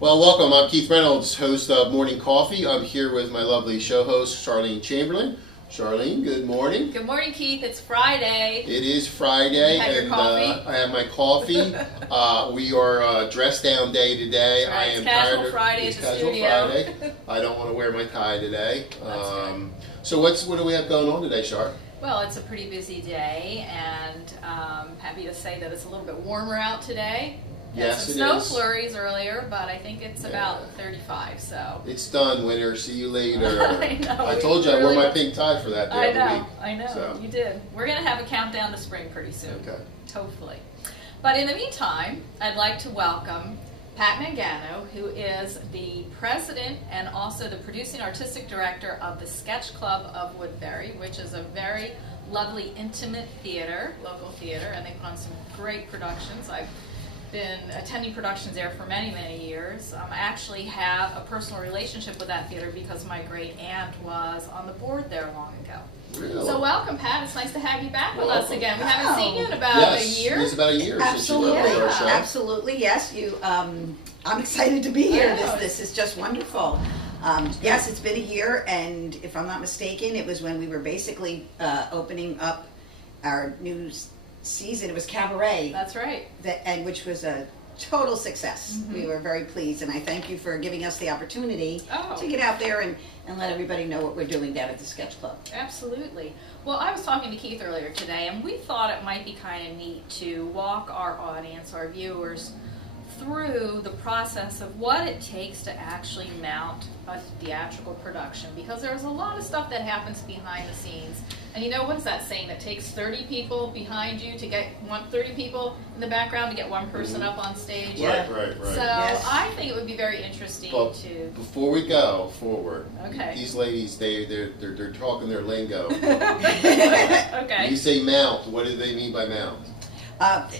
Well, welcome. I'm Keith Reynolds, host of Morning Coffee. I'm here with my lovely show host, Charlene Chamberlain. Charlene, good morning. Good morning, Keith. It's Friday. It is Friday, You have your and coffee? I have my coffee. We are dress down day today. That's right. I It's am casual tired. Friday It's at the casual studio. Friday. I don't want to wear my tie today. That's right. So what do we have going on today, Char? Well, it's a pretty busy day, and happy to say that it's a little bit warmer out today. Yes, some it snow is. flurries earlier, but I think it's about 35. So It's done, winter. See you later. I know. I told you I wore Really my don't- pink tie for that the I other know. week. I know. So. You did. We're gonna have a countdown to spring pretty soon. Okay. Hopefully. But in the meantime, I'd like to welcome Pat Mangano, who is the president and also the producing artistic director of the Sketch Club of Woodbury, which is a very lovely, intimate theater, local theater, and they put on some great productions. I've been attending productions there for many, many years. I actually have a personal relationship with that theater because my great aunt was on the board there long ago. Really? So welcome, Pat. It's nice to have you back with us Welcome. again. We haven't seen you in about Yes, a year. it's about a year Absolutely, since you were on our show. absolutely, yes. I'm excited to be here. I know. This is just wonderful. Yes, it's been a year, and if I'm not mistaken, it was when we were basically opening up our new season. It was Cabaret, That's right. and which was a total success. Mhm. We were very pleased, and I thank you for giving us the opportunity Oh. to get out there and let everybody know what we're doing down at the Sketch Club. Absolutely. Well, I was talking to Keith earlier today, and we thought it might be kind of neat to walk our audience, our viewers, through the process of what it takes to actually mount a theatrical production, because there's a lot of stuff that happens behind the scenes. And you know, what's that saying? It takes 30 people behind you to get 30 people in the background to get one person up on stage. Yeah. Right. So Yes. I think it would be very interesting Well, to. before we go forward, Okay. these ladies, they're talking their lingo. Okay. You say mount. What do they mean by mount?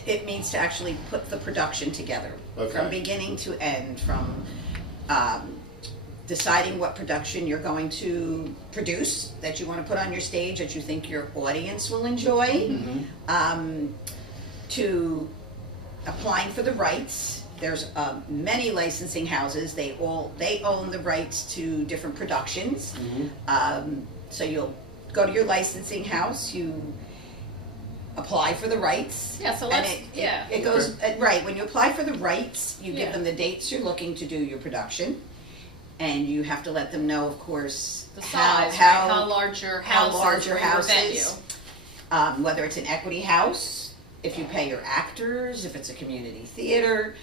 It means to actually put the production together Okay. from beginning to end, from deciding what production you're going to produce, that you want to put on your stage, that you think your audience will enjoy, to applying for the rights. There's many licensing houses. They own the rights to different productions. So you'll go to your licensing house, you apply for the rights. Yeah, so And let's, it goes, right, when you apply for the rights, you Yeah. give them the dates you're looking to do your production, and you have to let them know, of course, the size, how large your house large is, your or your house venue. is, whether it's an equity house, if you pay your actors, if it's a community theater,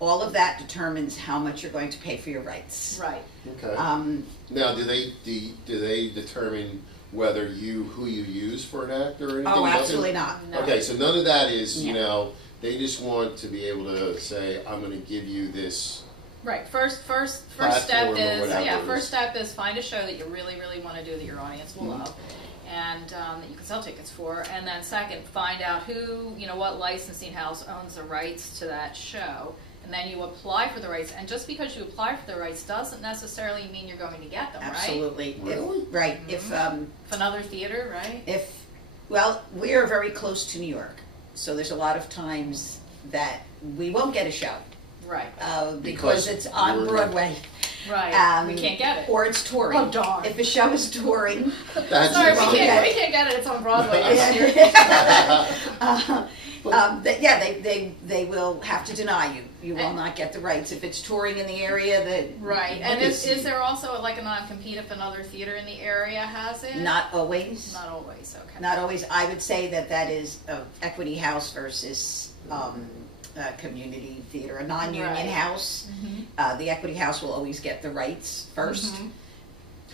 all of that determines how much you're going to pay for your rights. Right. Okay. Now, do they determine who you use for an actor or anything? Oh, Nothing? absolutely not. No. Okay, so none of that is, No. they just want to be able to say, I'm going to give you this. Right. First Platform step or is whatever it first is. step is find a show that you really, really want to do that your audience will love, and that you can sell tickets for. And then second, find out what licensing house owns the rights to that show, and then you apply for the rights. And just because you apply for the rights doesn't necessarily mean you're going to get them. Absolutely. Really? Right. If another theater, right? Well, we are very close to New York, so there's a lot of times that we won't get a show. Right. Because it's on we're- Broadway. Right. We can't get it. Or it's touring. Oh, darn. If a show is touring, That's Sorry, just- we can't get it. It's on Broadway. they will have to deny you. You will not get the rights if it's touring in the area. Right. And is there also like a non-compete if another theater in the area has it? Not always. Not always. Okay. Not always. I would say that is an equity house versus a community theater, a non-union Right. house. The equity house will always get the rights first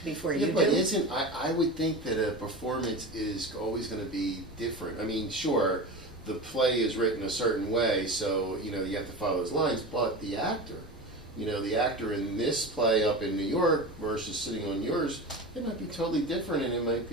before you But do. I would think that a performance is always going to be different. I mean, sure, the play is written a certain way, so, you have to follow those lines, but the actor in this play up in New York versus sitting on yours, it might be totally different, and it might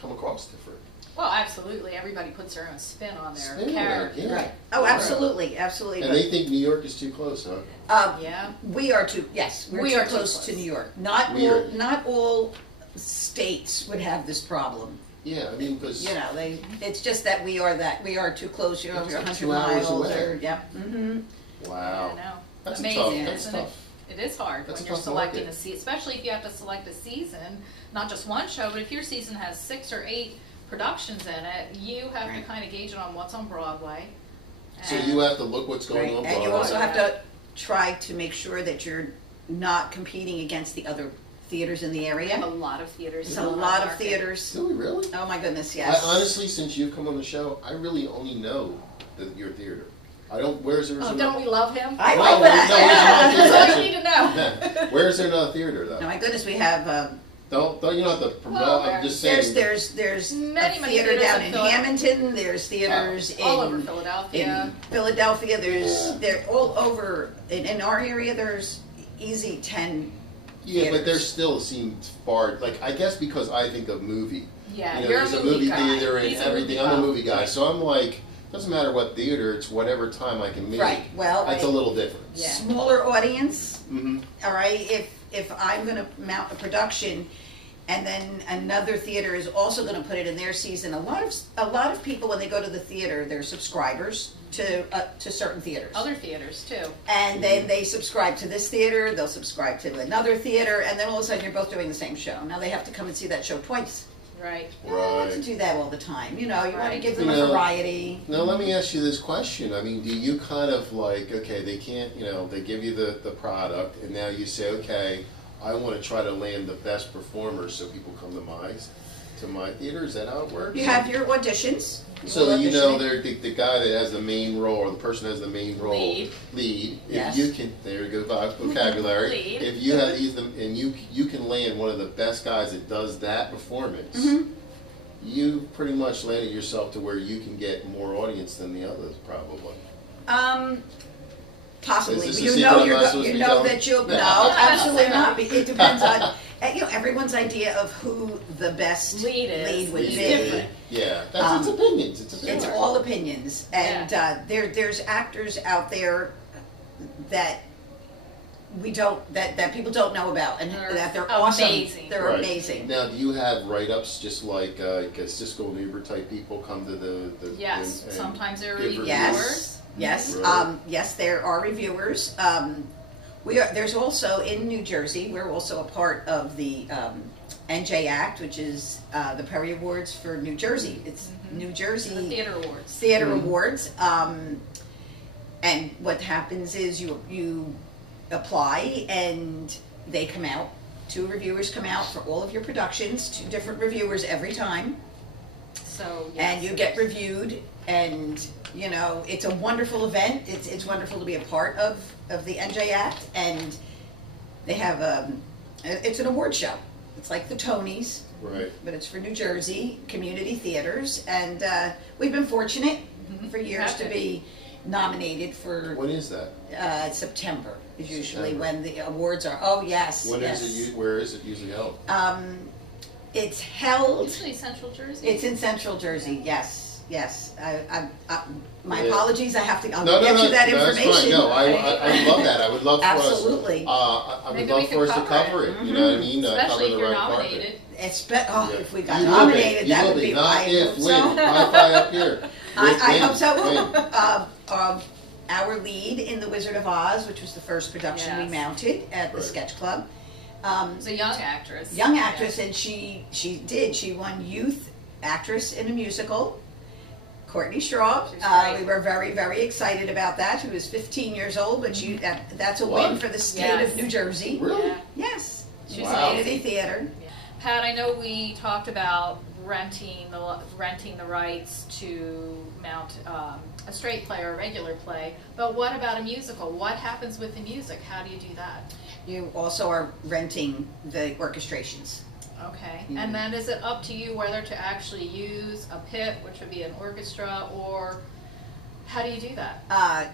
come across different. Well, absolutely. Everybody puts their own spin on their Spin on it, character. yeah. Right. Oh, absolutely, absolutely. And but- they think New York is too close, huh? Yeah. We are too. Yes, we're We too are too close close. to New York. Not Weird. all. Not all states would have this problem. Yeah, I mean, because It's just that we are too close. You're It's over like 100 2 hours miles. away. Or, yep. wow, I know. that's Amazing, tough. That's isn't it? tough. It is hard That's when a you're tough selecting market. a season, especially if you have to select a season, not just one show, but if your season has 6 or 8 productions in it, you have to Right. kind of gauge it on what's on Broadway. So you have to look what's going on. And you Broadway. also have to try to make sure that you're not competing against the other theaters in the We have a area. lot of theaters. There's in a the lot of market. theaters. Do we really? Oh my goodness, yes. I honestly, since you've come on the show, I really only know your theater. I don't. Where's there? Oh, don't we love him? I No, love no, that. no, That's all you need to know. Where's there another theater though? No, my goodness, we have Don't you don't have to promote. Well, I'm just saying. there's Many, a many theater theaters down in in Philadelphia. Hamilton. There's theaters All over in Philadelphia. Philadelphia. They're all over in our area. There's easy 10. Yeah, but theaters. there still seems far. Like I guess because I think of movie. Yeah, You know, you're there's a a movie movie guy. theater and He's a everything. movie I'm a guy. movie guy, so I'm like, doesn't matter what theater. It's whatever time I can meet. Right. Well, That's a little different. Yeah. smaller audience. Mm-hmm. All right. If I'm going to mount a production, and then another theater is also going to put it in their season, a lot of people when they go to the theater, they're subscribers to certain theaters. Other theaters too. And then they subscribe to this theater, they'll subscribe to another theater, and then all of a sudden you're both doing the same show. Now they have to come and see that show twice. Right. You don't want to Right. do that all the time. You know, you want to Right. give them You a know, variety. Now let me ask you this question. I mean, do you kind of like, okay, they can't, they give you the product, and now you say, okay, I want to try to land the best performers so people come to my theater. Is that how it works? You have your auditions. So will you know audition it. they're the guy that has the main role, or the person that has the main role. Lead. Yes. If you can, there you go, vocabulary. Lead. If you have and you can land one of the best guys that does that performance, Mhm. you pretty much landed yourself to where you can get more audience than the others, probably. Possibly. Is this a You secret know I'm not supposed to you be know telling? that you'll no, absolutely not. It depends on everyone's idea of who the best Lead is. would It's be. different. Yeah, that's it's opinions. It's opinions. It's all opinions, and there's actors out there that we don't that people don't know about, and that they're awesome. Amazing. They're Right. amazing. Now, do you have write-ups just like Cisco and Uber type people come to the Yes. and Sometimes there are give reviewers. Yes. Yes, Right. yes, there are reviewers. There's also in New Jersey. We're also a part of the NJ Act, which is the Perry Awards for New Jersey. It's New The Jersey theater awards. Theater Awards. And what happens is you apply, and they come out. 2 reviewers come out for all of your productions. 2 different reviewers every time. So yes, And you get reviewed, and it's a wonderful event. It's wonderful to be a part of the NJ Act, and they have it's an award show. It's like the Tonys, Right. but it's for New Jersey community theaters, and we've been fortunate for years to be nominated for When is that? September is usually September. when the awards are. Oh yes, When yes. is it? Where is it usually held? It's held. Usually Central Jersey. It's in Central Jersey. Yes, yes. My Yeah. apologies. I have to. I'll No, get no, you that no, that's information. fine. No, I love that. I would love for Absolutely. us. I would Maybe love we for us could to cover cover it. it. You know what I mean? Cover Especially the if you're red carpet. nominated. Oh, if we got You will be. nominated, You that will would be. Not I if. hope Win. so. High five up here. I hope Win. so. Our lead in The Wizard of Oz, which was the first production we Yes. mounted at the Right. Sketch Club. It's a young actress. Young actress, and she won Youth Actress in a Musical. Courtney Straub. She's great. We were very, very excited about that. She was 15 years old, but that's a win What? for the state Yes. of New Jersey. Really? Yeah. Yes. She's Wow. Community theater. Pat, I know we talked about renting the rights to mount a straight play or a regular play, but what about a musical? What happens with the music? How do you do that? You also are renting the orchestrations. Okay, Mhm. and then is it up to you whether to actually use a pit, which would be an orchestra, or how do you do that?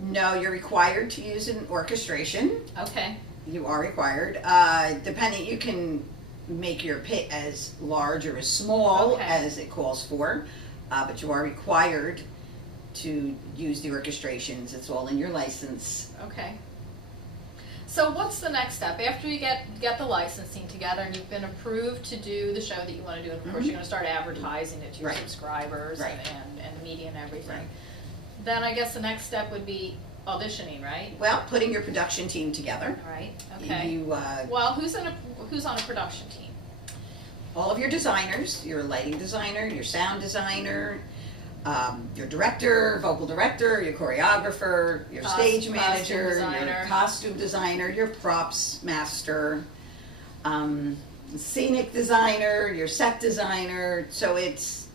No, you're required to use an orchestration. Okay, You are required. Depending, you can make your pit as large or as small Okay. as it calls for, but you are required to use the orchestrations. It's all in your license. okay. So what's the next step? After you get the licensing together and you've been approved to do the show that you want to do, and of course Mhm. you're going to start advertising it to your Right. subscribers Right. and the media and everything. Right. Then I guess the next step would be, auditioning, right? Well, putting your production team together. Right. Okay. You, well, who's on a production team? all of your designers, your lighting designer, your sound designer, your director, vocal director, your choreographer, your stage manager, your costume designer, your props master, scenic designer, your set designer. So it's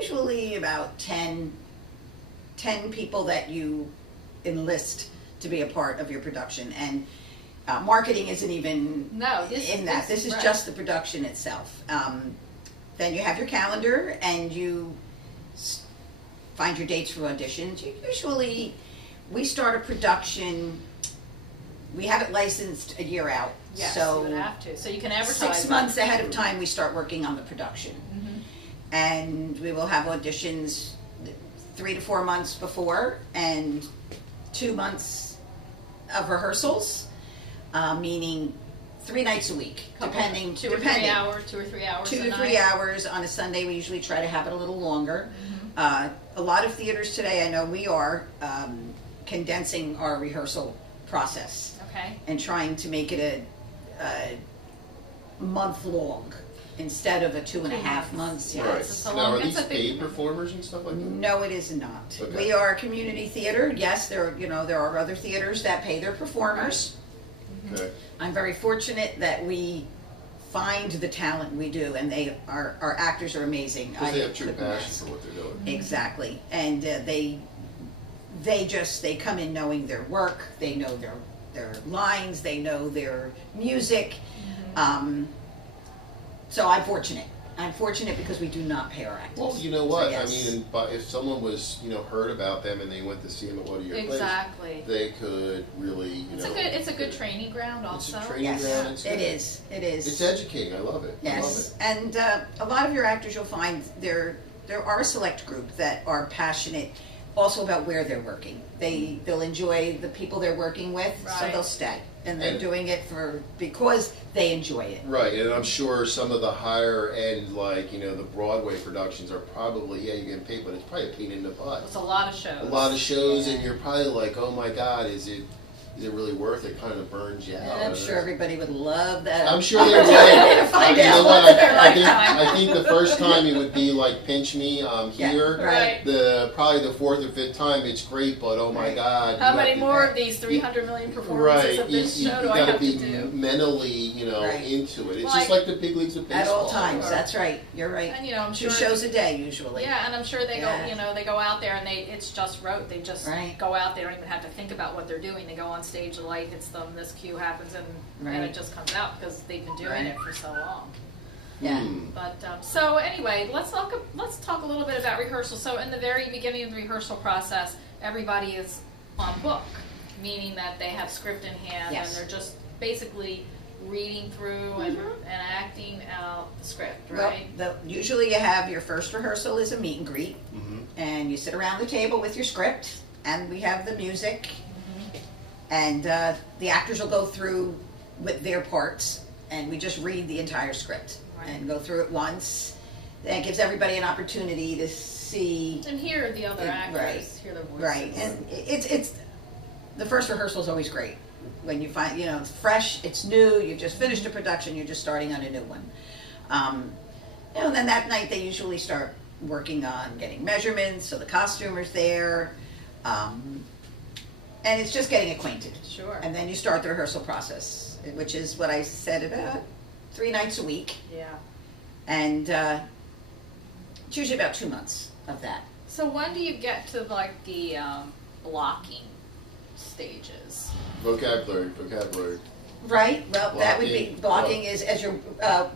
usually about 10 people that you enlist to be a part of your production. And marketing isn't even This is just the production itself. Then you have your calendar and you find your dates for auditions. Usually we start a production, we have it licensed a year out. Yes, so you would have to. So you can advertise 6 months ahead of time we start working on the production. Mm-hmm. And we will have auditions 3 to 4 months before and 2 months of rehearsals, meaning 3 nights a week, depending. 2 or 3 hours. 2 or 3 hours. 2 to 3 hours on a Sunday. We usually try to have it a little longer. Mm-hmm. A lot of theaters today, I know we are condensing our rehearsal process. Okay. And trying to make it a month long instead of a 2.5 months. Right. Yes. Now, are these paid performers and stuff like that? No, it is not. Okay. We are a community theater. Yes, there are other theaters that pay their performers. Okay. I'm very fortunate that we find the talent we do, and our actors are amazing. Because they have true passion for what they're doing. Exactly, and they come in knowing their work. They know their lines. They know their music. Mm-hmm. So I'm fortunate. I'm fortunate because we do not pay our actors. Well, you know what? So, yes. I mean, but if someone was, heard about them and they went to see them at one of your places, they could really, It's a good training ground also. It's a training ground. It is. It's educating. I love it. Yes. I love it. And a lot of your actors, you'll find there are a select group that are passionate also about where they're working. They'll enjoy the people they're working with, so they'll stay. And they're doing it because they enjoy it. Right, and I'm sure some of the higher end, like, the Broadway productions are probably, you're getting paid, but it's probably a pain in the butt. It's a lot of shows. A lot of shows, and you're probably like, oh my God, is it really worth it? Kind of burns you out. And I'm sure everybody would love that. I'm sure they would. I think the first time it would be like pinch me, I'm here. Right. Probably the 4th or 5th time it's great, but oh my God. How many more of these 300 million performances of this show do I have to do? You gotta be mentally, into it. It's just like the big leagues of baseball. At all times, that's right. You're right. And I'm sure 2 shows a day usually. Yeah, and I'm sure they go, they go out there and it's just rote. They just go out. They don't even have to think about what they're doing. They go on stage, the light hits them, this cue happens, and it just comes out because they've been doing it for so long. Yeah. But so anyway, let's talk a little bit about rehearsal. So in the very beginning of the rehearsal process, everybody is on book, meaning that they have script in hand and they're just basically reading through and acting out the script, right? Well, usually you have your first rehearsal is a meet and greet, and you sit around the table with your script, and we have the music. And the actors will go through with their parts, and we just read the entire script and go through it once. That gives everybody an opportunity to see and hear the other actors, hear their voices. Right, and it's the first rehearsal is always great when you find it's fresh, it's new. You've just finished a production, you're just starting on a new one. Then that night they usually start working on getting measurements, so the costumer's there. And it's just getting acquainted. Sure. And then you start the rehearsal process, which is what I said, about 3 nights a week. Yeah. And it's usually about 2 months of that. So when do you get to like the blocking stages? Vocabulary. Right. Well, that would be blocking is as you're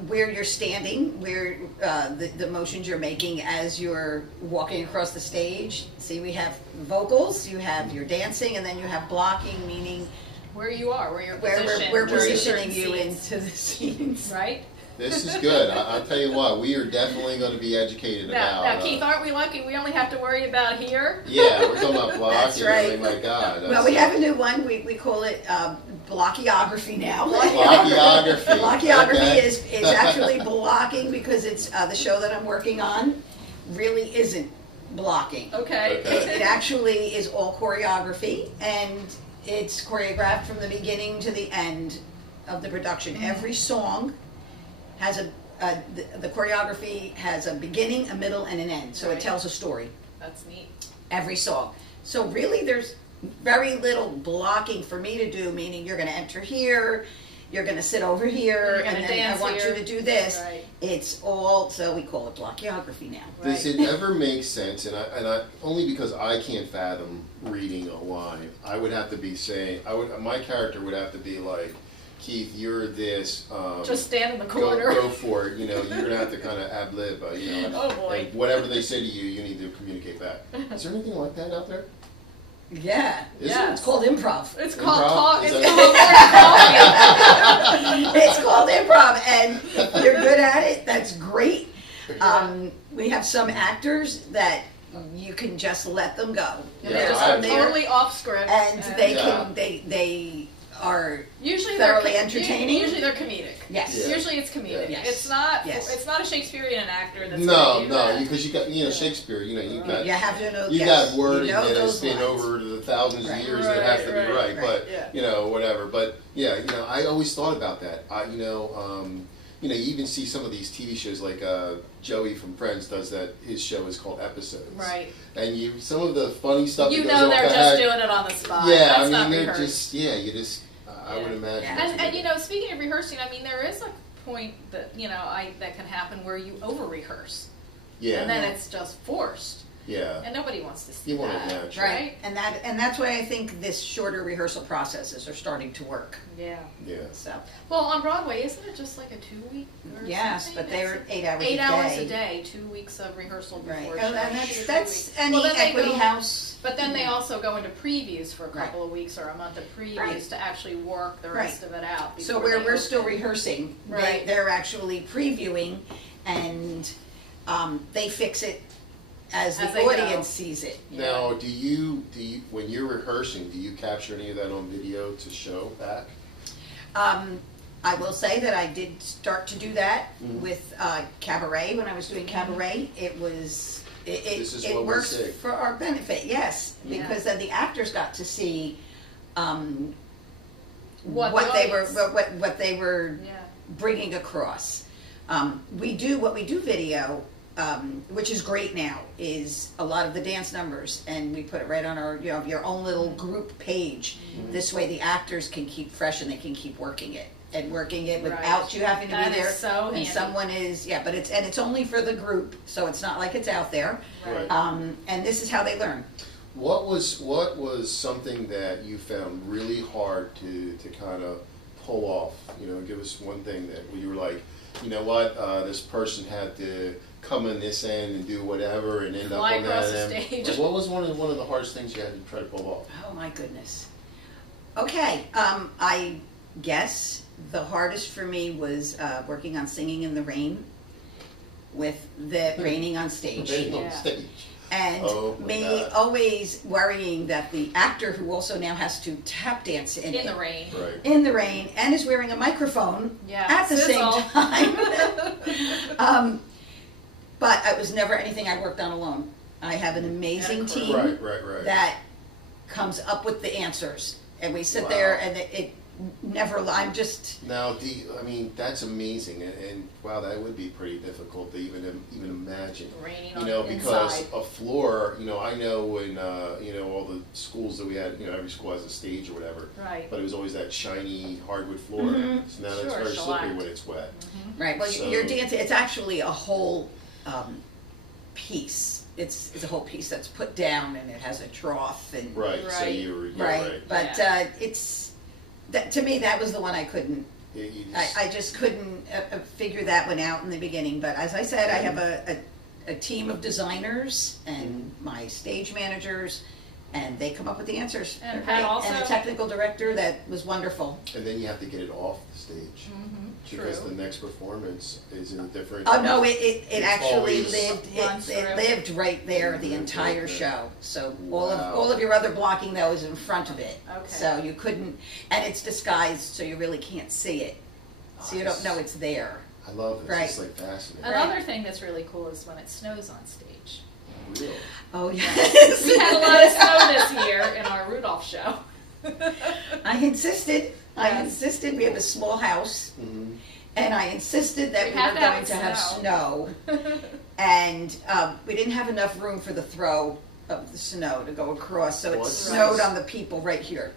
where you're standing, where the motions you're making as you're walking across the stage. See, we have vocals, you have your dancing, and then you have blocking, meaning where you are, where you're positioned. We're positioning you into the scenes. Right. This is good. I'll tell you what, we are definitely going to be educated about. Now, Keith, aren't we lucky? We only have to worry about here. Yeah, we're talking about blocking. That's right. Oh my God. Well, we have a new one. We call it blockyography now. Blockyography. Blockyography is actually blocking because it's the show that I'm working on really isn't blocking. Okay. It actually is all choreography, and it's choreographed from the beginning to the end of the production. Every song has the choreography has a beginning, a middle, and an end, so it tells a story. That's neat. Every song. So really there's very little blocking for me to do, meaning you're going to enter here, you're going to sit over here, and then I want you to do this. Right. It's all, so we call it blockography now. Right. Does it ever make sense? And I only because I can't fathom reading a line. I would have to be saying, my character would have to be like, Keith, you're this. Just stand in the corner. Go for it. You know, you're gonna have to kind of ad lib. You know, oh boy. And whatever they say to you, you need to communicate back. Is there anything like that out there? Yeah. Yeah. It's called improv. It's called Improv? it's Is called It's called improv, and you're good at it. That's great. We have some actors that you can just let them go. Yeah, they're just totally off script, and they Yeah. can they are usually thoroughly entertaining. Usually they're comedic. Yes. Yeah. Usually it's comedic. Yes. It's not. Yes. It's not a Shakespearean actor that's No, gonna do no, that. because you got Shakespeare. You know, you got You have to know. you yes, got wording you know that has those been lines. over the thousands Right. of years that has to be right. right, But yeah. you know, whatever. But yeah, you know, I always thought about that. You know, you even see some of these TV shows like Joey from Friends does that. His show is called Episodes. Right. And some of the funny stuff. You that goes know on they're back- just doing it on the spot. Yeah, That's I mean not they're rehearsed. just you just I would imagine. Yeah. that's what And they you know, speaking of rehearsing, I mean, there is a point that that can happen where you over rehearse, yeah, and then it's just forced, yeah. and nobody wants to see You want it that, natural. Right, and that's why I think this shorter rehearsal processes are starting to work. Yeah. Yeah. So Well, on Broadway, isn't it just like a 2-week? Or yes, something? but they're It's 8 hours. 8 a hours day. a day, 2 weeks of rehearsal before Right, show. and that's 2 that's weeks. any Well, then they equity go- house. But then they also go into previews for a Right. couple of weeks or a month of previews Right. to actually work the Right. rest of it out. So before where they we're still open. rehearsing, Right. they're actually previewing, and they fix it as the As they go. audience sees it. Now, do you when you're rehearsing, do you capture any of that on video to show back? I will say that I did start to do that Mhm. with cabaret. When I was doing cabaret, it was This is it what we works see. for our benefit, yes, Yeah. because then the actors got to see What what the they were audience- what they were Yeah. bringing across. We do video, which is great now, is a lot of the dance numbers, and we put it right on our your own little group page. Mm-hmm. This way, the actors can keep fresh and they can keep working it Right. without you having to That be is there. so and handy. someone is but it's only for the group, so it's not like it's out there. Right. And this is how they learn. What was something that you found really hard to kind of pull off? You know, give us one thing that you were like, you know what, this person had to come in this end and do whatever and end Fly up on across that the end. stage. Like, what was one of the hardest things you had to try to pull off? Oh my goodness. Okay, I guess the hardest for me was working on Singing in the Rain with the raining on stage. Raining on Yeah. stage. And Oh my me God. always worrying that the actor who also now has to tap dance in In the rain. Right. in the rain and is wearing a microphone Yeah. at the Sizzle. same time. But it was never anything I worked on alone. I have an amazing And a crew. team Right. that comes up with the answers, and we sit Wow. there, and it never. I'm just. Now, that's amazing, and wow, that would be pretty difficult to even imagine. Raining You on know, the because inside. a floor, I know when, all the schools that we had, every school has a stage or whatever, Right. but it was always that shiny hardwood floor. Mhm. So now it's Sure, very slippery shellacked. when it's wet. Right. Well, So- you're dancing. It's actually a whole piece. It's a whole piece that's put down, and it has a trough and Right, so Right. you're right. But it's that to me that was the one I couldn't. You just- I just couldn't figure that one out in the beginning. But as I said, I have a team of designers and my stage managers, and they come up with the answers. And They're Pat great. also- and a technical director that was wonderful. and then you have to get it off the stage. Because True. the next performance is in a different. Oh no, it It's actually always- Runs it through. lived right there the Yeah, entire right there. show. So Wow. all of your other blocking though is in front of it. Okay. So you couldn't, and it's disguised, so you really can't see it. So you don't know it's there. I love it. Right. It's just like fascinating. Another thing that's really cool is when it snows on stage. Really? Oh, yes. We had a lot of snow this year in our Rudolph show. I insisted. I Yes. insisted. We have a small house, and I insisted that We we have were to have going to have snow. snow. And we didn't have enough room for the throw of the snow to go across, so it What? snowed on the people right here.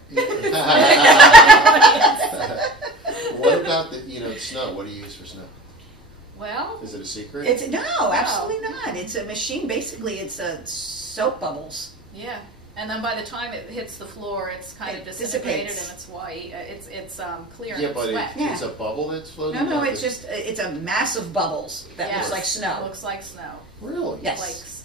What about the snow? What do you use for snow? Well, Is it a secret? It's no, absolutely not. It's a machine. Basically, it's soap bubbles. yeah. And then by the time it hits the floor, it's kind It of disintegrated dissipates. and it's white. It's clear Yeah, and but it's wet. Yeah. it's a bubble that's floating. No, down it's the- just it's a massive bubbles that Yes, looks like It snow. looks like snow. Really. Yes. Flakes.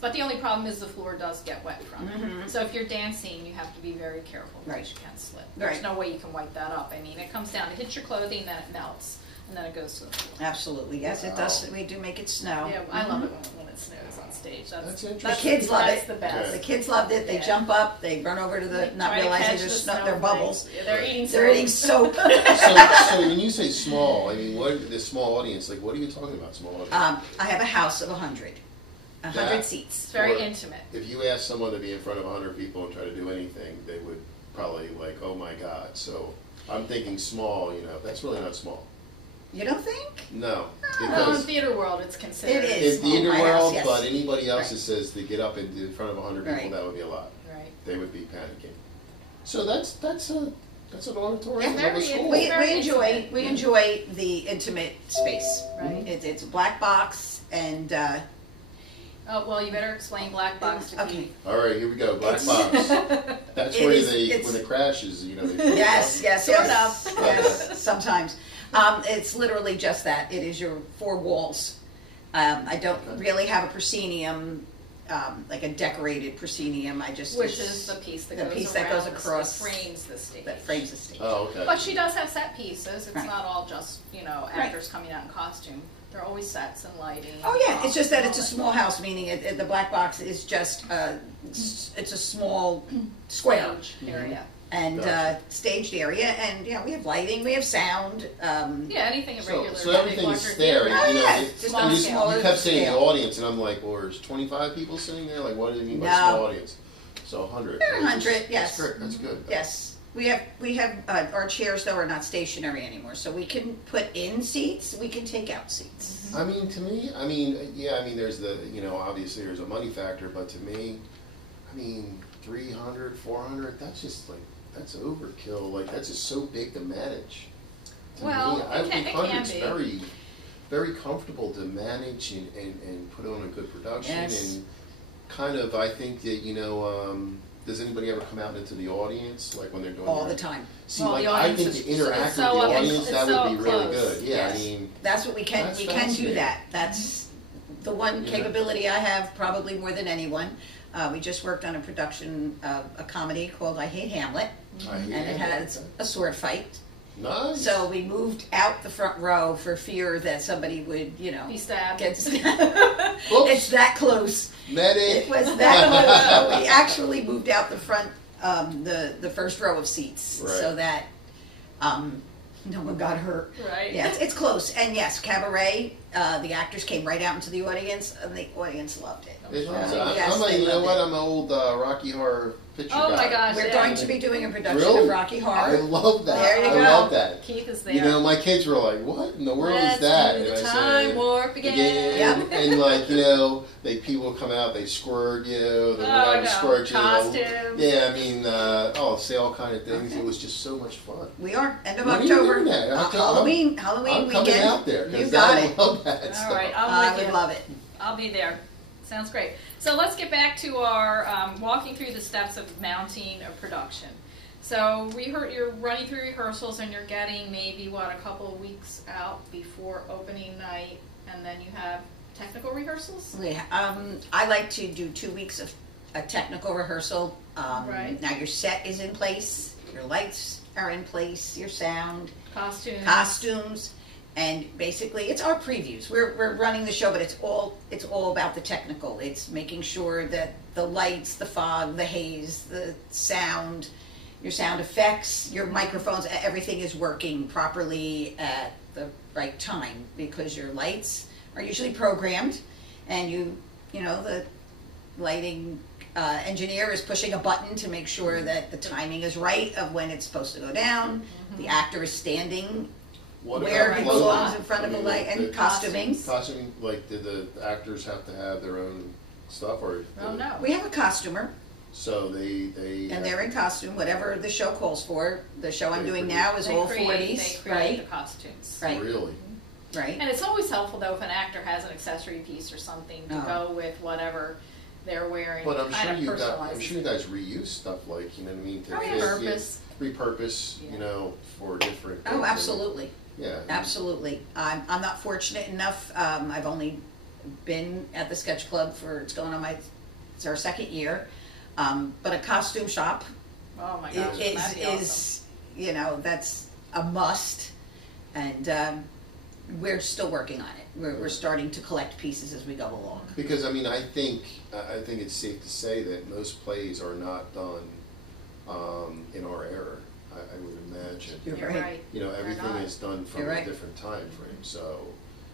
But the only problem is the floor does get wet from it. Mhm. So if you're dancing, you have to be very careful because Right. you can't slip. There's Right. no way you can wipe that up. I mean, it comes down, it hits your clothing, then it melts, and then it goes to the floor. Absolutely, yes, it does. We do make it snow. Yeah, I love it when it snows on stage. That's The interesting. kids love That's it. the best. The kids loved it. They Yeah. jump up. They run over to the They not try to realizing catch there's the snow. snow They're bubbles. flakes. They're eating They're eating soap. So when you say small, I mean, what the small audience? Like, what are you talking about? Small audience. I have a house of 100 That- seats. It's very Or- intimate. If you ask someone to be in front of 100 people and try to do anything, they would probably like, oh my god. So I'm thinking small. That's really not small. You don't think? No, Well, in because theater world, it's considered. It is. in theater My house, world, yes. but anybody else Right. that says to get up and do in front of 100 people, Right. that would be a lot. Right. They would be panicking. So that's an auditorium Yeah, of a very school. We Very enjoy intimate. the intimate space. Right. It's a black box and Oh, well, you better explain black box to okay. Keith. All right, here we go. Black It's- box. That's It where is- they it's- when it crashes. They Yes, yes, Sort yes. of. Yes, sometimes. It's literally just that. It is your four walls. I don't Okay. really have a proscenium, like a decorated proscenium. Which is the piece that goes piece around that goes the- across that frames the stage. that frames the stage. Oh, okay. But she does have set pieces. It's Right. not all just, Right. actors coming out in costume. There are always sets and lighting. Oh yeah, it's just that it's a all that. small house, meaning the black box is just it's a small square Stage area. and Gotcha. staged area, and we have lighting, we have sound. Yeah, anything So, irregular. so everything's big there. theater. Oh, yeah, it- just on you, a just- smaller you kept saying the scale. audience, and I'm like, well, there's 25 people sitting there. Like, what do you mean by No. small audience? So 100. There are 100, yes. That's great. That's good. Yes, we have our chairs though are not stationary anymore, so we can put in seats, we can take out seats. I mean, to me, there's the, obviously there's a money factor, but to me, 300, 400, that's just like, that's overkill. Like, that's just so big to manage. To Well, me, it I can- think it can 100's be. very, very comfortable to manage and put on a good production. Yes. And kind of, I think that, does anybody ever come out into the audience, like when they're doing All their- the time. See, Well, like, the I audience think is- to interact it's with so the up- audience, it's that so would be really close. good. Yeah, Yes. That's what we can That's do fascinating. that. That's the one Yeah. capability I have, probably more than anyone. We just worked on a production of a comedy called I Hate Hamlet, I hate and it has a sword fight. Nice. So we moved out the front row for fear that somebody would, Be stabbed. get stabbed. Oops. It's that close. Medic. It was that close. So we actually moved out the front, the first row of seats, Right. so that no one got hurt. Right. Yeah, it's close. And yes, cabaret. The actors came right out into the audience, and the audience loved it. It was. Yes, I'm a, they you know loved what? it. I'm an old Rocky Horror Picture Oh guy. my gosh. We're yeah. going to be doing a production Really? of Rocky I Horror. love that. There you I go. love that. Keith is there. You know, my kids were like, "What in the world Let's is that?" do the And I time said, warp again. "Again." And like, people come out, they squirt you, they Oh, no. squirt you. Costumes. Say all kind of things. Okay. It was just so much fun. We are end of When are you October. doing that? Halloween I'm weekend. coming out there You because got I it. love that All stuff. right, I I'm with would you. love it. I'll be there. Sounds great. So let's get back to our walking through the steps of mounting a production. So you're running through rehearsals and you're getting maybe, a couple of weeks out before opening night, and then you have technical rehearsals? I like to do 2 weeks of a technical rehearsal. Right. Now your set is in place, your lights are in place, your sound, Costumes. and basically it's our previews. We're running the show, but it's all about the technical. It's making sure that the lights, the fog, the haze, the sound, your sound effects, your microphones, everything is working properly at the right time, because your lights are usually programmed, and you you know, the lighting engineer is pushing a button to make sure that the timing is right of when it's supposed to go down. The actor is standing where he belongs in front of a light, and costuming. Costuming, like, did the actors have to have their own stuff, or? Oh, no. We have a costumer. So they and they're in costume, whatever the show calls for. The show I'm doing now is all 40s, they create the costumes. Right. Really? Right. And it's always helpful, though, if an actor has an accessory piece or something to go with whatever they're wearing. But I'm sure you guys it. reuse stuff, like, you know what I mean? To repurpose, yeah. you know, for different Oh, things. absolutely. Yeah. Absolutely. I'm not fortunate enough. I've only been at the Sketch Club it's our second year. But a costume shop oh my gosh, is you know, that's a must. And we're still working on it. We're starting to collect pieces as we go along. Because, I mean, I think it's safe to say that most plays are not done in our era. I would imagine. You're right. You know, everything is done from You're a right. different time frame. So,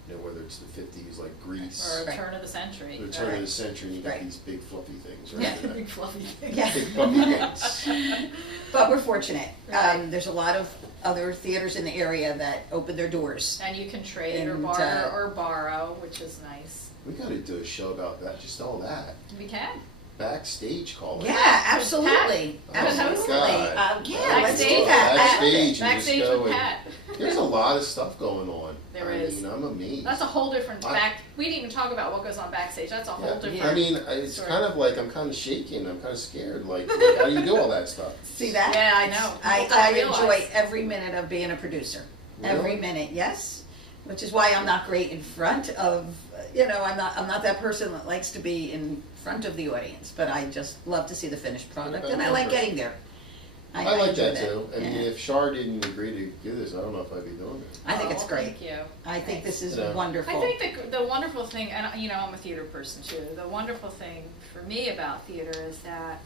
you know, whether it's the 50s, like Grease, or turn of the century. the turn of the century, you got these big fluffy things, right? Yeah, big fluffy things. Yeah. Big fluffy things. But we're fortunate. Right. There's a lot of other theaters in the area that open their doors. And you can trade or And, barter or borrow, which is nice. We got to do a show about that, just all that. We can. Backstage call it. Yeah, absolutely. Pat, absolutely. God. Yeah, let's do Backstage. that. Backstage. Backstage just go with and- Pat. There's a lot of stuff going on. There I is. mean, I'm amazed. That's a whole different we didn't even talk about what goes on backstage. That's a whole different. I mean, it's story. kind of like I'm kind of shaking. I'm kind of scared. Like how do you do all that stuff? See that? Yeah, I know. People I don't enjoy realize. every minute of being a producer. Really? Every minute, yes. Which is why I'm not great in front of, you know, I'm not that person that likes to be in front of the audience, but I just love to see the finished product, and I like getting there. I like enjoy that too. I mean, if Char didn't agree to do this, I don't know if I'd be doing it. I think it's great. Thank you. I think this is Yeah. wonderful. I think the wonderful thing, and you know, I'm a theater person too. The wonderful thing for me about theater is that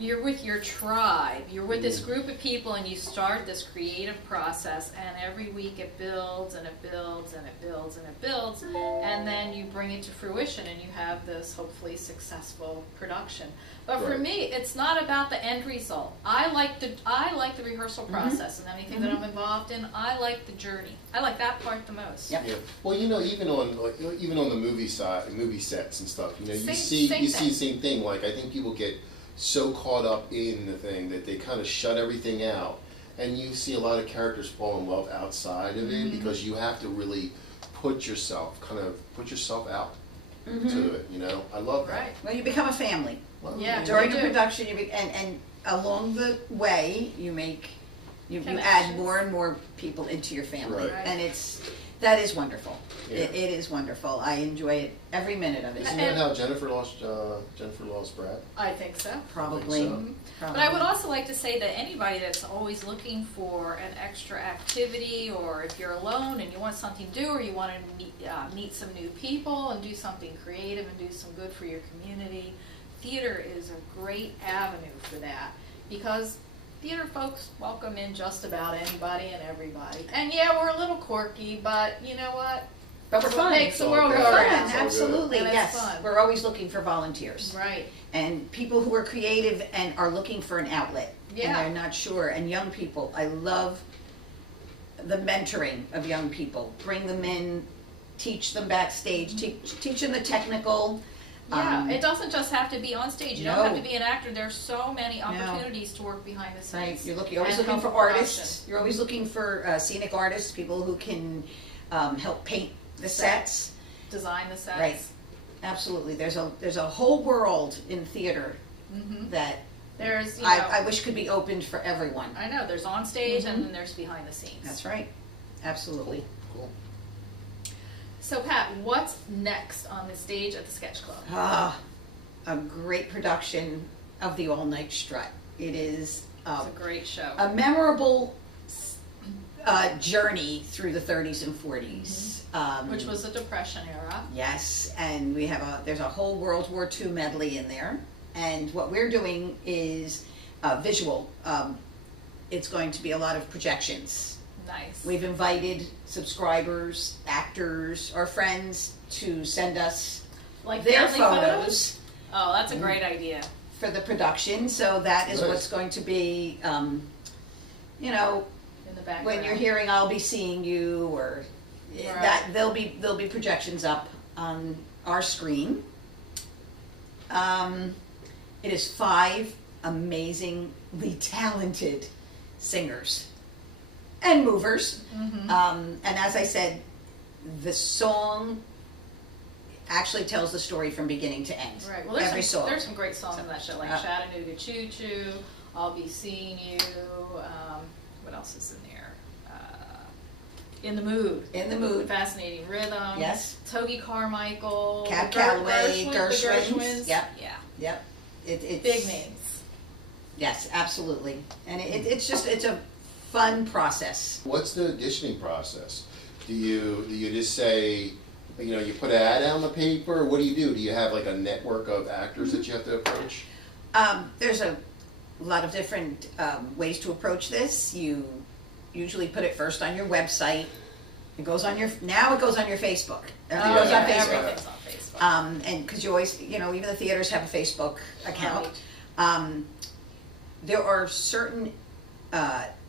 you're with your tribe. You're with this group of people, and you start this creative process. And every week it builds and it builds and it builds and it builds, and then you bring it to fruition, and you have this hopefully successful production. But for me, it's not about the end result. I like the rehearsal process, and anything that I'm involved in. I like the journey. I like that part the most. Yep. Yeah. Well, you know, even on the movie side, movie sets and stuff, you know, you see Same the same thing. Like I think people get so caught up in the thing that they kind of shut everything out, and you see a lot of characters fall in love outside of it because you have to really put yourself out to it. You know, I love that. Right. Well, you become a family. Well, Yeah. During You the do. production, and along the way, you add Connections. more and more people into your family, Right. and that is wonderful. Yeah. It is wonderful. I enjoy it every minute of it. Isn't that how Jennifer lost Brad? I think so. Probably. I think so. Probably. But I would also like to say that anybody that's always looking for an extra activity, or if you're alone and you want something to do, or you want to meet some new people and do something creative and do some good for your community, theater is a great avenue for that, because theater folks welcome in just about anybody and everybody. And yeah, we're a little quirky, but you know what? But we're What fun. makes the It's world all go good. around. It's all good. Absolutely, And it's yes. fun. We're always looking for volunteers. Right. And people who are creative and are looking for an outlet. Yeah. And they're not sure. And young people, I love the mentoring of young people. Bring them in, teach them backstage, teach them the technical. Yeah, it doesn't just have to be on stage. You No. don't have to be an actor. There's so many opportunities to work behind the Right, scenes. you're always And looking for help artists. You're always looking for scenic artists, people who can help paint the sets. design the sets. Right. Absolutely. There's a whole world in theater that There's, I wish could be opened for everyone. I know, there's on stage and then there's behind the scenes. That's right. Absolutely. Cool. So Pat, what's next on the stage at the Sketch Club? A great production of the All Night Strut. It is It's a great show. a memorable journey through the 30s and 40s. Which was the Depression era. Yes, and there's a whole World War II medley in there. And what we're doing is visual. It's going to be a lot of projections. Nice. We've invited subscribers, actors, our friends to send us Like their family photos Oh, that's a great idea. for the production. So that is Nice. what's going to be, you know, In the background. when you're hearing "I'll be seeing you" or Right. that there'll be projections up on our screen. It is 5 amazingly talented singers and movers. And as I said, the song actually tells the story from beginning to end. Right. Well, Every song. there's some great songs in that show, like Chattanooga Choo Choo, I'll Be Seeing You. What else is in there? In the Mood. In the Mood. Fascinating Rhythm. Yes. Toby Carmichael. Cab the Calloway, the Gershwins. Gershwins. Yep. Yeah. Yep. It's Big names. Yes, absolutely. And it's a fun process. What's the auditioning process? Do you just say, you know, you put an ad out on the paper? What do? Do you have like a network of actors that you have to approach? There's a lot of different ways to approach this. You usually put it first on your website. It goes on your Facebook. Everything goes on Facebook. Everything's on Facebook. And because you always, you know, even the theaters have a Facebook account. Right. There are certain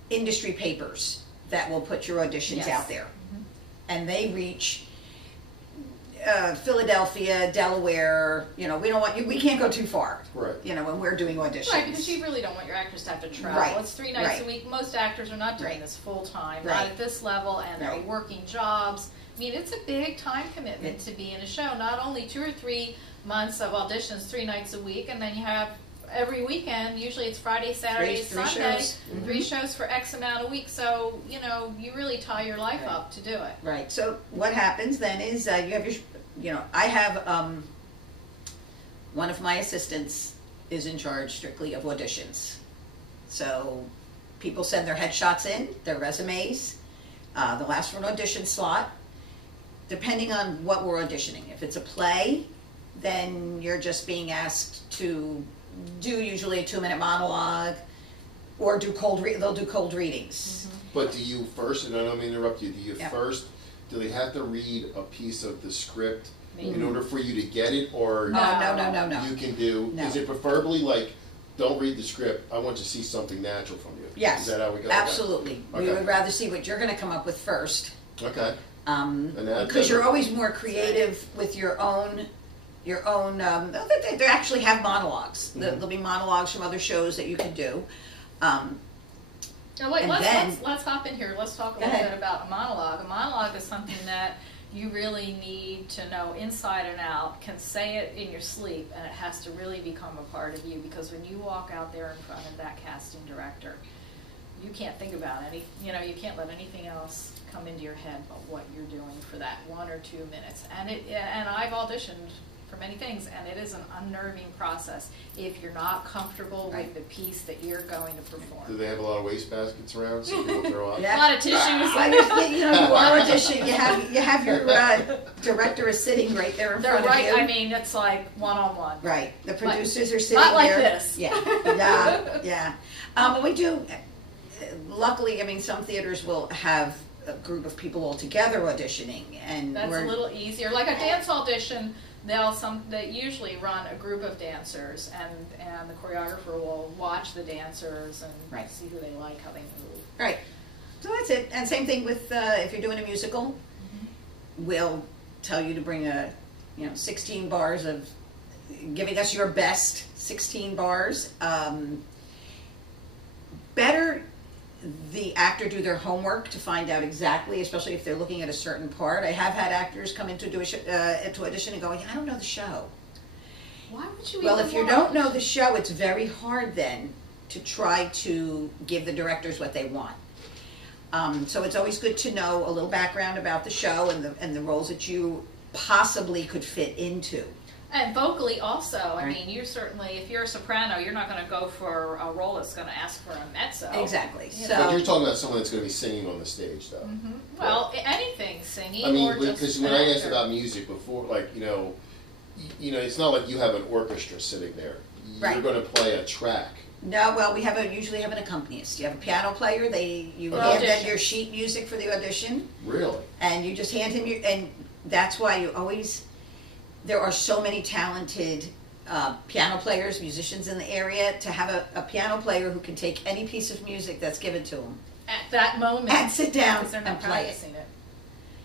industry papers that will put your auditions Yes. out there, and they reach Philadelphia, Delaware. You know, we can't go too far. Right. You know, when we're doing auditions. Right, because you really don't want your actors to have to travel. Right, It's 3 nights right. a week. Most actors are not doing Right. this full time, Right. not at this level, and they're Right. working jobs. I mean, it's a big time commitment to be in a show. Not only 2 or 3 months of auditions, 3 nights a week, and then you have every weekend. Usually it's Friday, Saturday, Three Sunday. shows. 3 shows for X amount a week. So you know, you really tie your life up to do it. Right. So what happens then is you have I have one of my assistants is in charge strictly of auditions. So people send their headshots in, their resumes. They'll ask for an audition slot, depending on what we're auditioning. If it's a play, then you're just being asked to do usually a 2-minute monologue, or they'll do cold readings. But do you first, and I don't mean to interrupt you, Yeah. do they have to read a piece of the script in Maybe. order for you to get it, or No. you can do, No. is it preferably like, don't read the script, I want to see something natural from you? Yes, Is that how we go? absolutely. We Okay. would rather see what you're going to come up with first, Okay. because you're always more creative with your own. They actually have monologues. Mm-hmm. There'll be monologues from other shows that you can do. Now wait, And let's then- let's hop in here. Let's talk a Go little ahead. bit about a monologue. A monologue is something that you really need to know inside and out, can say it in your sleep, and it has to really become a part of you, because when you walk out there in front of that casting director, you can't think about you can't let anything else come into your head but what you're doing for that 1 or 2 minutes. And I've auditioned for many things, and it is an unnerving process if you're not comfortable Right. with the piece that you're going to Do perform. they have a lot of wastebaskets around so people throw up? Yeah. A lot of tissues. You are audition. You have your director is sitting right there in They're front right. of you. I mean, it's like one-on-one. Right. The producers are sitting not like there. this. Yeah. But we do. Luckily, I mean, some theaters will have a group of people all together auditioning, and That's a little easier. Like a dance audition, they usually run a group of dancers, and the choreographer will watch the dancers and Right. see who they like, how they move. Right. So that's it. And same thing with if you're doing a musical, we'll tell you to bring 16 bars of giving us your best 16 bars. Better the actor do their homework to find out exactly, especially if they're looking at a certain part. I have had actors come into audition and going, I don't know the show. Why would you? Well, even if you want- don't know the show, it's very hard then to try to give the directors what they want. So it's always good to know a little background about the show and the roles that you possibly could fit into. And vocally also, I Right. mean, you're certainly, if you're a soprano, you're not going to go for a role that's going to ask for a mezzo. Exactly. You So But you're talking about someone that's going to be singing on the stage, though. Well, anything, singing I mean, or just because an when I asked actor. about music before, like, it's not like you have an orchestra sitting there. You're Right. going to play a track. no, well, we usually have an accompanist. You have a piano player. You Okay. hand them Audition. your sheet music for the audition, Really? and you just hand him and that's why you always there are so many talented piano players, musicians in the area. To have a piano player who can take any piece of music that's given to them At that moment. and sit down Because they're not and play it. practicing it.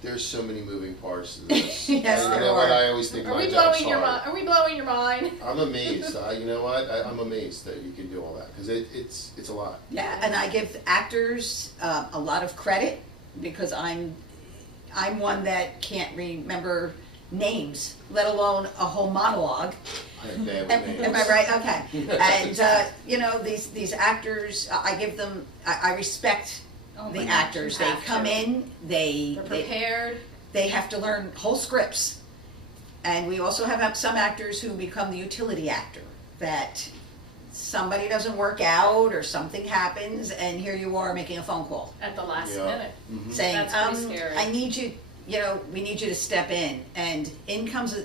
There's so many moving parts to this. Yes, And there you know what? are. I always think Are my we job's blowing your hard. mind? Are we blowing your mind? I'm amazed. You know what? I'm amazed that you can do all that because it's a lot. Yeah, and I give actors a lot of credit because I'm one that can't remember names, let alone a whole monologue. I am bad with names. Am I right? Okay. And you know, these actors, I give them, I respect Oh the my gosh, actors. you They have come to. in, They're prepared. they have to learn whole scripts. And we also have some actors who become the utility actor, that somebody doesn't work out or something happens and here you are making a phone call At the last Yeah. minute. Mhm. saying, That's pretty scary. I need you, you know, we need you to step in. And in comes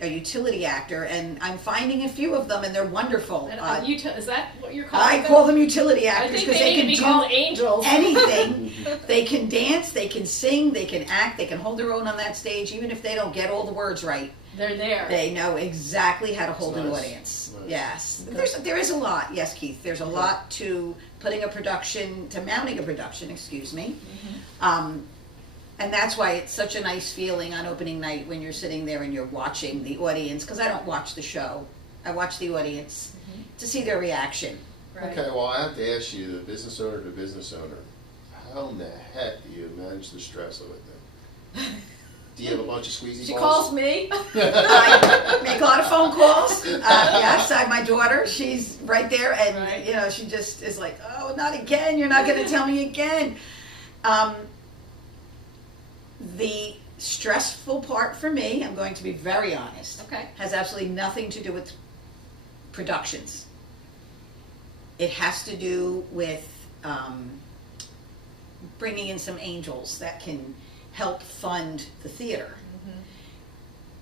a utility actor, and I'm finding a few of them, and they're wonderful. And is that what you're calling I them? call them utility I actors think because they they need to can be do called angels. anything. They can dance, they can sing, they can act, they can hold their own on that stage, even if they don't get all the words right. They're there. They know exactly how to hold an Nice. audience. Nice. Yes, there is a lot. Yes, Keith, there's a lot to putting a production, to mounting a production. Excuse me. And that's why it's such a nice feeling on opening night when you're sitting there and you're watching the audience. Because I don't watch the show, I watch the audience to see their reaction. Right. Okay, well, I have to ask you, the business owner to business owner, how in the heck do you manage the stress of it then? Do you have a bunch of squeezy She balls? calls me. I make a lot of phone calls. Yes, I have my daughter. She's right there, and Right. you know, she just is like, "Oh, not again! You're not going to tell me again." The stressful part for me, I'm going to be very honest, Okay. has absolutely nothing to do with productions. It has to do with bringing in some angels that can help fund the theater.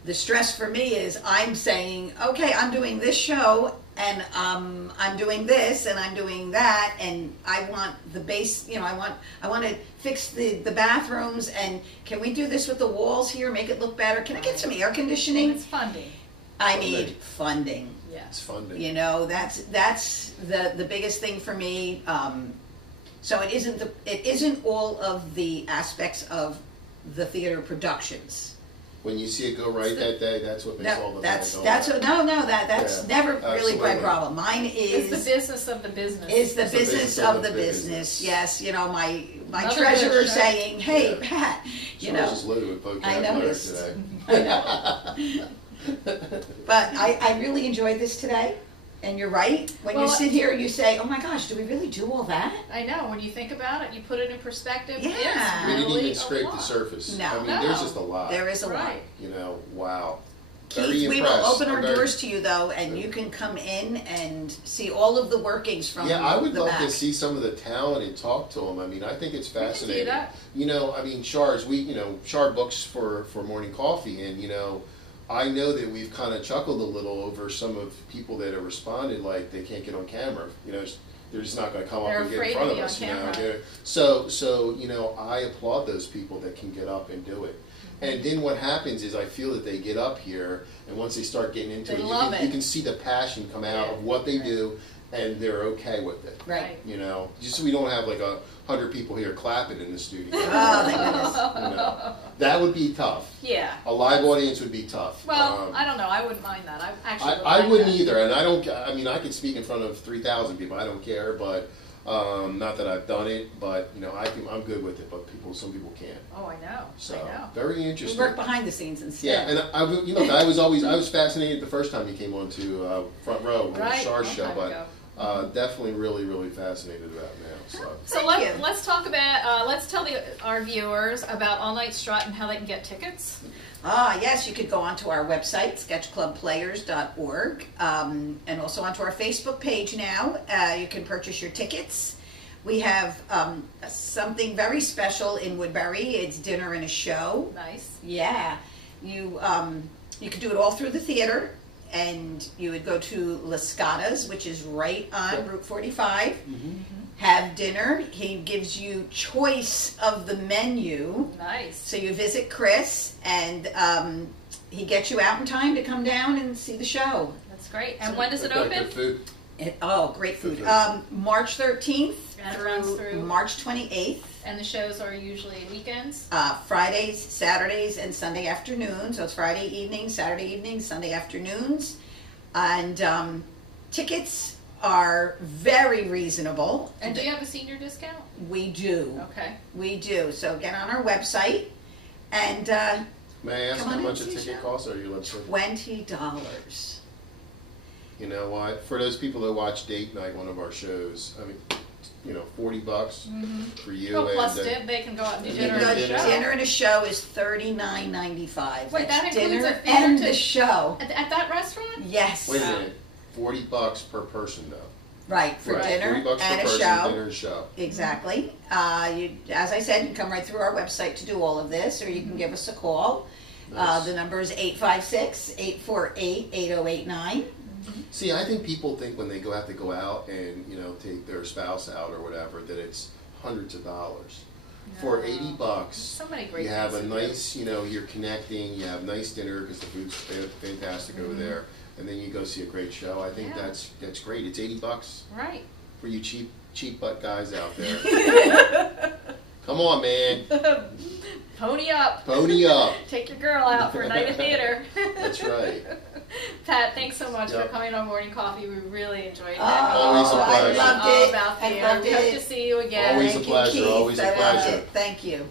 The stress for me is I'm saying, okay, I'm doing this show, and I'm doing this, and I'm doing that, and I want the base, you know, I want to fix the bathrooms, and can we do this with the walls here, make it look better? Can I get some air conditioning? It's funding. I need funding. Yes. It's funding. You know, that's the biggest thing for me. So it isn't all of the aspects of the theater productions. When you see it go right that day, that's what makes all No, the that's money that's go right. that's Yeah, never really my absolutely. problem. Mine It's the is business of the business. is the It's the business of the business. Yes, you know, my Another treasurer good show. saying, "Hey, Yeah. Pat, you So know." I just loaded with I vocabulary noticed. today. I know. But I really enjoyed this today, and you're right. When you Well, sit here, you say, "Oh my gosh, do we really do all that?" I know. When you think about it, you put it in perspective. Yeah. It's We didn't really even a scrape the lot. surface. No. I mean, No. there's just a lot. There is a lot. Right. You know, wow. Very Keith, we will impressed. open our I'm very- doors to you though, and you can come in and see all of the workings from Yeah, I would the love back. to see some of the talent and talk to them. I mean, I think it's can do fascinating. that. You know, I mean, Char's, Char books for morning coffee, and you know, I know that we've kind of chuckled a little over some of people that have responded like they can't get on camera. You know, they're just not going to come up They're and get afraid in front to of be on us. You know, camera. so you know, I applaud those people that can get up and do it. And then what happens is I feel that they get up here, and once they start getting into They it, love it. you can see the passion come out Yeah. of what they Right. do, and they're okay with it. Right. You know, just so we don't have like 100 people here clapping in the studio. Oh, thank goodness. You know, that would be tough. Yeah. A live audience would be tough. Well, I don't know. I wouldn't mind that. I actually. would I like wouldn't that. either, and I don't. I mean, I could speak in front of 3,000 people. I don't care, but not that I've done it. But you know, I'm good with it. But some people can't. Oh, I know. So I know. very We interesting. work behind the scenes Yeah, instead. and I was fascinated the first time you came on to front row on Right. the Char long show, time but ago. definitely really fascinated about it now. So. So Thank you. let's talk about. Let's tell our viewers about All Night Strut and how they can get tickets. Yes, you could go onto our website, sketchclubplayers.org, and also onto our Facebook page now. You can purchase your tickets. We have something very special in Woodbury. It's dinner and a show. Nice. Yeah, you could do it all through the theater, and you would go to Lascata's, which is right on Route 45. Have dinner. He gives you choice of the menu. Nice. So you visit Chris, and he gets you out in time to come down and see the show. That's great. And when does it open? Good food. Great food. March 13th And it runs through March 28th. And the shows are usually weekends? Fridays, Saturdays, and Sunday afternoons. So it's Friday evenings, Saturday evenings, Sunday afternoons. And tickets are very reasonable. And do you have a senior discount? We do. Okay. We do. So get on our website and May I ask come how on much a and see ticket show. costs? Or are you allowed to? $20. You know what? For those people that watch Date Night, one of our shows, I mean, you know, $40 for you. Oh, plus and, dip, they can go out and do and dinner you and can a show. Dinner and a show is $39.95. Wait, that That's includes dinner a theater and to- the show. At that restaurant? Yes. Wait a minute. $40 per person, though. Right, for Right. dinner $40 and per a person, show. dinner and show. Exactly. As I said, you can come right through our website to do all of this, or you can give us a call. Nice. The number is 856-848-8089. See, I think people think when they have to go out and, you know, take their spouse out or whatever, that it's hundreds of dollars. For No. $80, So many great you have a things to do. nice, you know, you're connecting, you have nice dinner because the food's fantastic over there, and then you go see a great show. I think Yeah. that's great. It's $80 Right. for you cheap butt guys out there. Come on, man. Pony up. Pony up. Take your girl out for a night of theater. That's right. Pat, thanks so much Yep. for coming on Morning Coffee. We really enjoyed Oh, having you. Always a I pleasure. loved All it. about I theater. loved We hope it. to see you again. Always a Thank you, pleasure, Keith. always a I loved pleasure. it. Thank you.